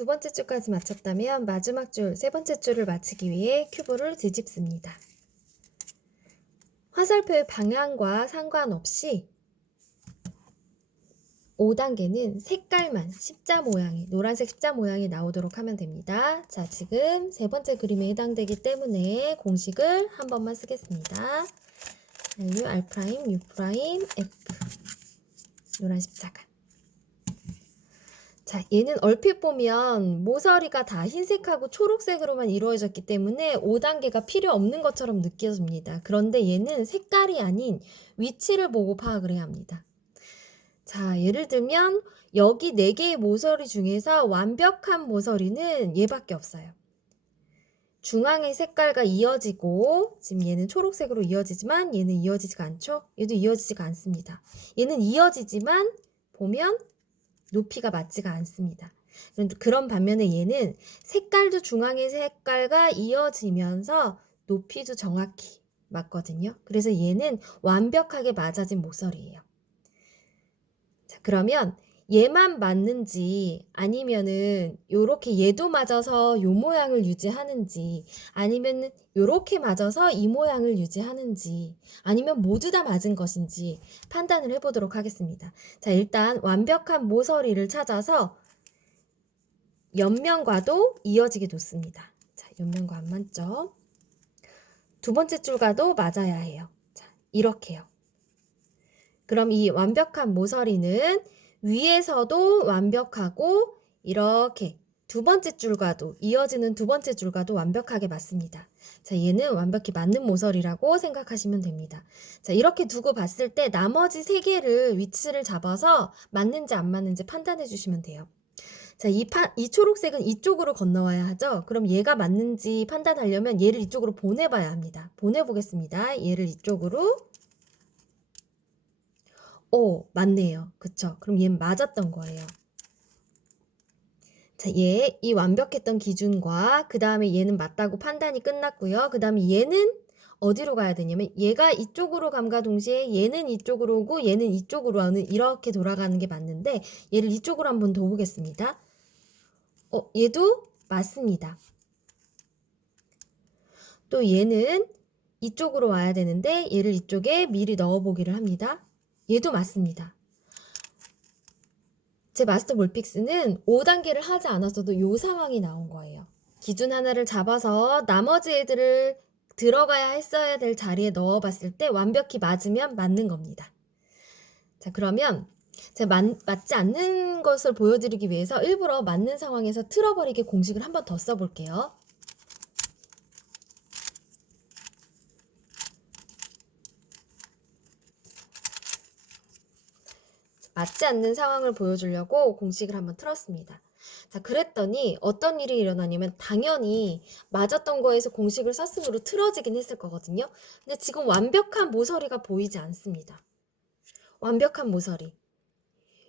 두 번째 줄까지 맞췄다면 마지막 줄, 세 번째 줄을 맞추기 위해 큐브를 뒤집습니다. 화살표의 방향과 상관없이 5단계는 색깔만 십자 모양이, 노란색 십자 모양이 나오도록 하면 됩니다. 자, 지금 세 번째 그림에 해당되기 때문에 공식을 한 번만 쓰겠습니다. U, R', U', F 노란 십자가. 자, 얘는 얼핏 보면 모서리가 다 흰색하고 초록색으로만 이루어졌기 때문에 5단계가 필요 없는 것처럼 느껴집니다. 그런데 얘는 색깔이 아닌 위치를 보고 파악을 해야 합니다. 자, 예를 들면 여기 4개의 모서리 중에서 완벽한 모서리는 얘밖에 없어요. 중앙의 색깔과 이어지고, 지금 얘는 초록색으로 이어지지만 얘는 이어지지가 않죠? 얘도 이어지지가 않습니다. 얘는 이어지지만 보면 높이가 맞지가 않습니다. 그런 반면에 얘는 색깔도 중앙의 색깔과 이어지면서 높이도 정확히 맞거든요. 그래서 얘는 완벽하게 맞아진 모서리예요. 자, 그러면 얘만 맞는지 아니면은 요렇게 얘도 맞아서 요 모양을 유지하는지 아니면은 요렇게 맞아서 이 모양을 유지하는지 아니면 모두 다 맞은 것인지 판단을 해보도록 하겠습니다. 자, 일단 완벽한 모서리를 찾아서 옆면과도 이어지게 놓습니다. 자, 옆면과 안 맞죠? 두 번째 줄과도 맞아야 해요. 자, 이렇게요. 그럼 이 완벽한 모서리는 위에서도 완벽하고 이렇게 두 번째 줄과도 이어지는 두 번째 줄과도 완벽하게 맞습니다. 자, 얘는 완벽히 맞는 모서리라고 생각하시면 됩니다. 자, 이렇게 두고 봤을 때 나머지 3개를 위치를 잡아서 맞는지 안 맞는지 판단해 주시면 돼요. 자, 이 초록색은 이쪽으로 건너와야 하죠. 그럼 얘가 맞는지 판단하려면 얘를 이쪽으로 보내봐야 합니다. 보내보겠습니다. 얘를 이쪽으로. 오, 맞네요. 그쵸? 그럼 얘는 맞았던 거예요. 자, 이 완벽했던 기준과 그 다음에 얘는 맞다고 판단이 끝났고요. 그 다음에 얘는 어디로 가야 되냐면 얘가 이쪽으로 감과 동시에 얘는 이쪽으로 오고 얘는 이쪽으로 오는 이렇게 돌아가는 게 맞는데 얘를 이쪽으로 한번 더 보겠습니다. 얘도 맞습니다. 또 얘는 이쪽으로 와야 되는데 얘를 이쪽에 미리 넣어보기를 합니다. 얘도 맞습니다. 제 마스터 몰픽스는 5단계를 하지 않았어도 이 상황이 나온 거예요. 기준 하나를 잡아서 나머지 애들을 들어가야 했어야 될 자리에 넣어봤을 때 완벽히 맞으면 맞는 겁니다. 자, 그러면 제가 맞지 않는 것을 보여드리기 위해서 일부러 맞는 상황에서 틀어버리게 공식을 한 번 더 써볼게요. 맞지 않는 상황을 보여주려고 공식을 한번 틀었습니다. 자, 그랬더니 어떤 일이 일어나냐면 당연히 맞았던 거에서 공식을 썼으므로 틀어지긴 했을 거거든요. 근데 지금 완벽한 모서리가 보이지 않습니다. 완벽한 모서리.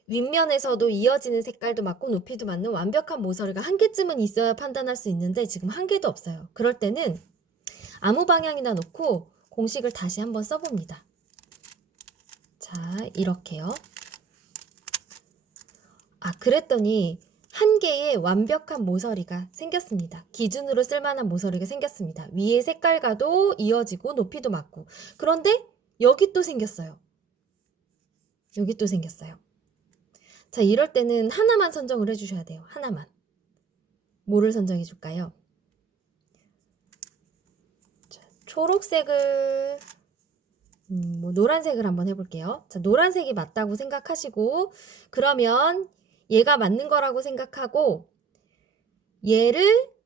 윗면에서도 이어지는 색깔도 맞고 높이도 맞는 완벽한 모서리가 한 개쯤은 있어야 판단할 수 있는데 지금 한 개도 없어요. 그럴 때는 아무 방향이나 놓고 공식을 다시 한번 써봅니다. 자, 이렇게요. 그랬더니 한 개의 완벽한 모서리가 생겼습니다. 기준으로 쓸만한 모서리가 생겼습니다. 위에 색깔과도 이어지고 높이도 맞고. 그런데 여기 또 생겼어요. 여기 또 생겼어요. 자, 이럴 때는 하나만 선정을 해주셔야 돼요. 하나만. 뭐를 선정해 줄까요? 자, 초록색을 노란색을 한번 해볼게요. 자, 노란색이 맞다고 생각하시고 그러면 얘가 맞는 거라고 생각하고 얘를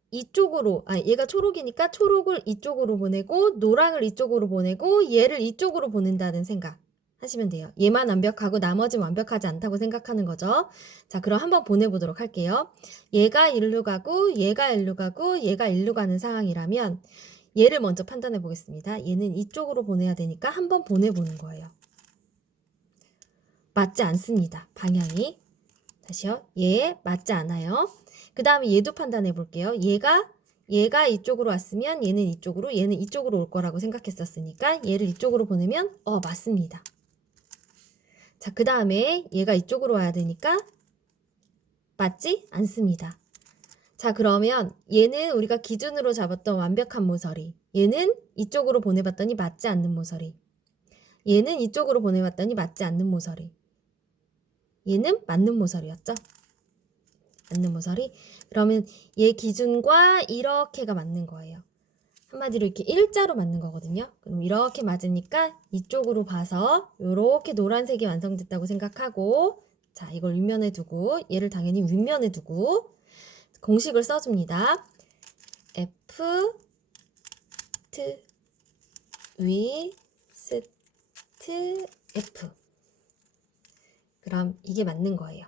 이쪽으로, 얘가 초록이니까 초록을 이쪽으로 보내고 노랑을 이쪽으로 보내고 얘를 이쪽으로 보낸다는 생각 하시면 돼요. 얘만 완벽하고 나머지는 완벽하지 않다고 생각하는 거죠. 자, 그럼 한번 보내보도록 할게요. 얘가 일로 가고 얘가 일로 가고 얘가 일로 가는 상황이라면 얘를 먼저 판단해 보겠습니다. 얘는 이쪽으로 보내야 되니까 한번 보내보는 거예요. 맞지 않습니다. 방향이. 다시요. 얘 맞지 않아요. 그 다음에 얘도 판단해 볼게요. 얘가 이쪽으로 왔으면 얘는 이쪽으로 올 거라고 생각했었으니까 얘를 이쪽으로 보내면 맞습니다. 자, 그 다음에 얘가 이쪽으로 와야 되니까 맞지 않습니다. 자, 그러면 얘는 우리가 기준으로 잡았던 완벽한 모서리. 얘는 이쪽으로 보내봤더니 맞지 않는 모서리. 얘는 이쪽으로 보내봤더니 맞지 않는 모서리. 얘는 맞는 모서리였죠? 맞는 모서리. 그러면 얘 기준과 이렇게가 맞는 거예요. 한마디로 이렇게 일자로 맞는 거거든요. 그럼 이렇게 맞으니까 이쪽으로 봐서 이렇게 노란색이 완성됐다고 생각하고, 자, 이걸 윗면에 두고 얘를 당연히 윗면에 두고 공식을 써줍니다. F 트 위 스트 F. 그럼 이게 맞는 거예요.